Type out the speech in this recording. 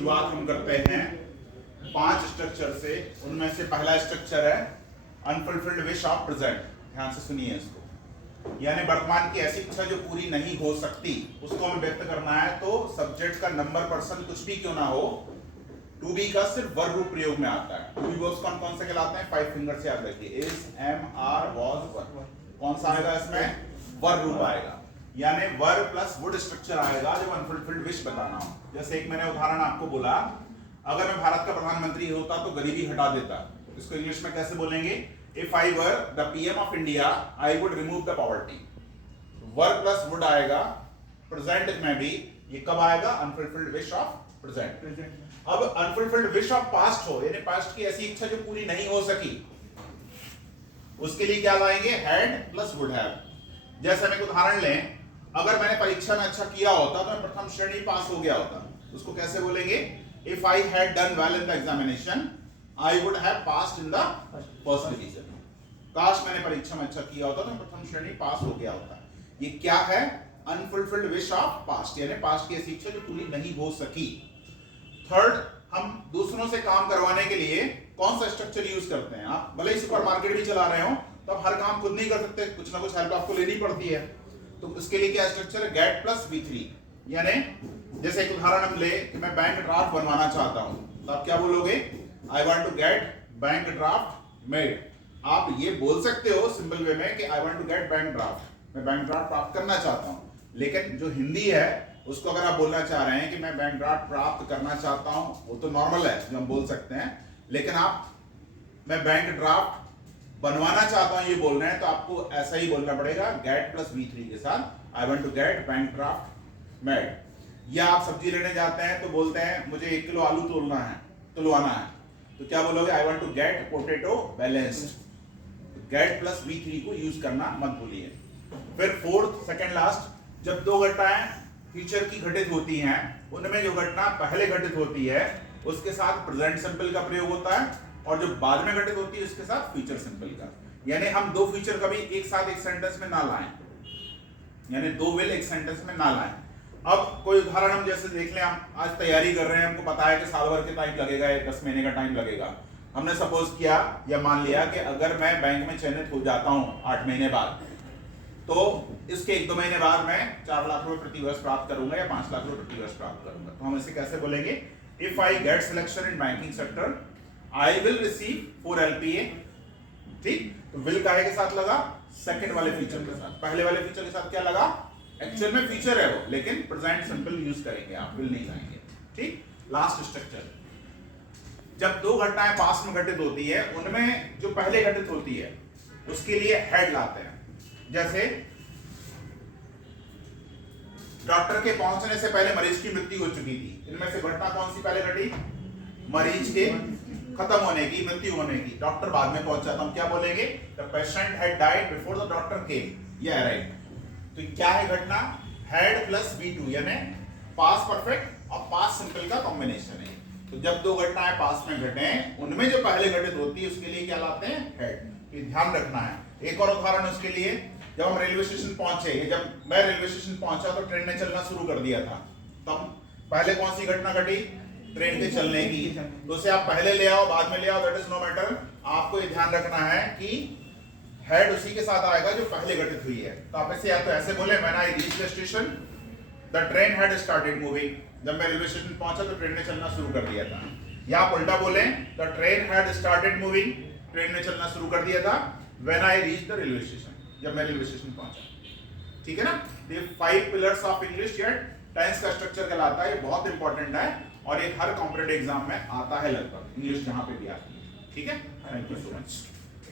शुरुआत हम करते हैं 5 स्ट्रक्चर से। उनमें से पहला स्ट्रक्चर है अनफुलफिल्ड विश ऑफ प्रेजेंट। ध्यान से सुनिए इसको, यानी वर्तमान की ऐसी इच्छा जो पूरी नहीं हो सकती, उसको हमें व्यक्त करना है। तो सब्जेक्ट का नंबर पर्सन कुछ भी क्यों ना हो, टू बी का सिर्फ वर्ब रूप प्रयोग में आता है। टू बी वर्ब्स कौन कौन से कहलाते हैं? 5 फिंगर से याद रखिए, इज, एम, आर, वाज, वर। कौन सा आएगा इसमें? वर्ब रूप आएगा, यानी वर्ब प्लस वुड स्ट्रक्चर आएगा जब अनफुलफिल्ड विश बताना हो। जैसे एक मैंने उदाहरण आपको बोला, अगर मैं भारत का प्रधानमंत्री होता तो गरीबी हटा देता। इसको इंग्लिश में कैसे बोलेंगे? If I were the PM of India I would remove the poverty. Verb plus would आएगा प्रेजेंट में भी। ये कब आएगा? Unfulfilled wish of present. अब अनफुलफिल्ड विश ऑफ पास्ट हो, यानी पास्ट की ऐसी इच्छा जो पूरी नहीं हो सकी, उसके लिए क्या लाएंगे? Had plus would have. जैसे हम एक उदाहरण लें, अगर मैंने परीक्षा में अच्छा किया होता तो मैं प्रथम श्रेणी पास हो गया होता। उसको कैसे बोलेंगे? If I had done well in the examination I would have passed in the first division. काश मैंने परीक्षा में अच्छा किया होता तो मैं प्रथम श्रेणी पास हो गया होता। ये क्या है? अनफुलफिल्ड विश ऑफ पास्ट, यानी पास्ट की ऐसी इच्छा जो पूरी नहीं हो सकी। थर्ड, हम दूसरों से काम करवाने के लिए कौन सा स्ट्रक्चर यूज करते हैं? आप भले ही सुपरमार्केट भी चला रहे हो तो आप हर काम खुद नहीं कर सकते, कुछ ना कुछ हेल्प आपको लेनी पड़ती है। तो उसके लिए क्या स्ट्रक्चर है? Gate plus V3। यानी जैसे एक उदाहरण हम ले कि मैं बैंक ड्राफ्ट बनवाना चाहता हूं, तो आप क्या बोलोगे? I want to get bank draft made. आप ये बोल सकते हो सिंपल वे में कि I want to get bank draft, मैं बैंक ड्राफ्ट प्राप्त करना चाहता हूं। लेकिन जो हिंदी है उसको अगर आप बोलना चाह रहे हैं कि मैं बैंक ड्राफ्ट प्राप्त करना चाहता हूं, वो तो नॉर्मल है जो हम बोल सकते हैं। लेकिन आप मैं बैंक ड्राफ्ट बनवाना चाहता हूं ये बोल रहे हैं, तो आपको ऐसा ही बोलना पड़ेगा गेट प्लस V3 के साथ, I want to get bank draft made. या आप सब्जी लेने जाते हैं तो बोलते हैं मुझे 1 किलो आलू तुलवाना है, तो क्या बोलोगे? I want to get potato balanced. Get plus V3 को यूज करना मत भूलिए। फिर फोर्थ, सेकंड लास्ट, जब दो घटनाएं फ्यूचर की घटित होती हैं, उनमें जो घटना पहले घटित होती है उसके साथ प्रेजेंट सिंपल का प्रयोग होता है, और जो बाद में घटित होती है उसके साथ फ्यूचर सिंपल का। यानी हम दो फ्यूचर कभी एक साथ एक सेंटेंस में ना लाएं, यानी दो विल एक सेंटेंस में ना लाएं। अब कोई उदाहरण हम जैसे देख लें, हम आज तैयारी कर रहे हैं, हमको पता है कि साल भर के टाइम लगेगा या 10 महीने का टाइम लगेगा। हमने सपोज किया या मान लिया कि अगर मैं बैंक में चयनित हो जाता हूं 8 महीने बाद, तो इसके 1-2 महीने बाद मैं 4 लाख रुपए प्रति वर्ष प्राप्त करूंगा या 5 लाख रुपए प्रति वर्ष प्राप्त करूंगा। तो हम इसे कैसे बोलेंगे? If I get selection in banking sector I will receive 4 LPA। ठीक, तो विल काहे के साथ लगा? सेकंड वाले फीचर के साथ। पहले वाले फीचर के साथ क्या लगा? एक्चुअल में फीचर है वो, लेकिन प्रेजेंट सिंपल यूज करेंगे, आप विल नहीं लाएंगे। ठीक, लास्ट स्ट्रक्चर, जब दो घटनाएं पास में घटित होती है, उनमें जो पहले घटित होती है उसके लिए हेड लाते हैं। जैसे डॉक्टर के पहुंचने से पहले मरीज की मृत्यु हो चुकी थी। इनमें से घटना कौन सी पहले घटी? मरीज के खत्म होने की, मृत्यु होने की। डॉक्टर बाद में पहुंचा, तो हम क्या बोलेंगे? The patient had died before the doctor केम या अराइव्ड। तो क्या है घटना? हैड प्लस V2, यानी पास्ट परफेक्ट और पास्ट सिंपल का कॉम्बिनेशन है। तो जब दो घटनाएं पास में घटे, उनमें जो पहले घटित होती है उसके लिए क्या लाते हैं? हेड। ये ध्यान रखना है। एक और उदाहरण उसके लिए, जब हम रेलवे स्टेशन पहुंचे, जब मैं रेलवे स्टेशन पहुंचा तो ट्रेन ने चलना शुरू कर दिया था, तब पहले कौन सी घटना घटी? ट्रेन के चलने की। तो उसे आप पहले ले आओ बाद में ले आओ, दैट इज नो मैटर। आपको ये ध्यान रखना है कि हेड उसी के साथ आएगा जो पहले घटित हुई है। तो आप इसे या तो ऐसे बोले, when I reached the station the train had started moving. जब मैं रेलवे स्टेशन पहुंचा तो ट्रेन ने चलना शुरू कर दिया था। या आप उल्टा बोले, the train had started moving, train ने चलना शुरू कर दिया था when I reached the railway station, जब मैं रेलवे स्टेशन पहुंचा। ठीक है ना? ये 5 पिलर्स ऑफ इंग्लिश या टेंस का स्ट्रक्चर कहलाता है। ये बहुत इंपॉर्टेंट है और ये हर कॉम्पिटिटिव एग्जाम में आता है लगभग, इंग्लिश जहां पे भी आती है। ठीक है, थैंक यू सो मच।